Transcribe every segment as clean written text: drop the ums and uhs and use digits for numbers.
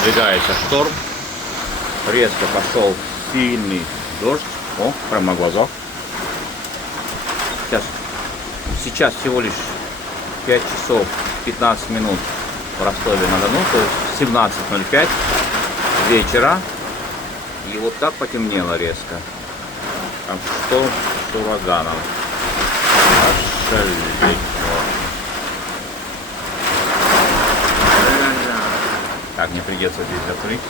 Надвигается шторм. Резко пошел сильный дождь. О, прямо на глазах. Сейчас всего лишь 5 часов 15 минут в Ростове-на-Дону, то есть 17:05 вечера. И вот так потемнело резко. Там что с ураганом. Ошалеть. Так, мне придется здесь закрыть.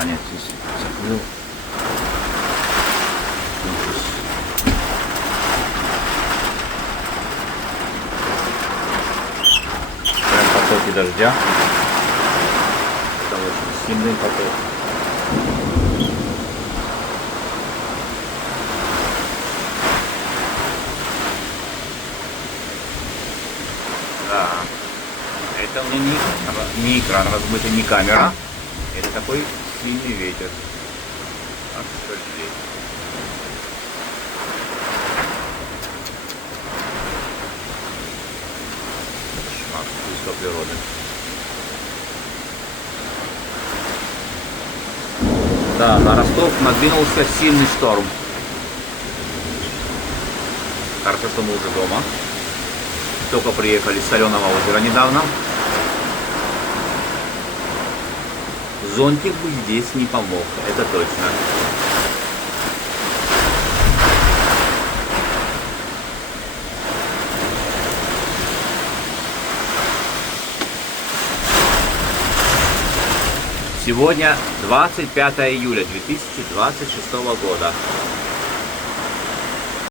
А нет, здесь закрыл. Прям потоки дождя. Это очень сильный поток. Да. Это у меня не экран размытый, не камера. Это такой сильный ветер. Ошалеть. Кошмар, чувство природы. Да, на Ростов надвинулся сильный шторм. Хорошо, что мы уже дома. Только приехали с Соленого озера недавно. Зонтик бы здесь не помог, это точно. Сегодня 25 июля 2026 года.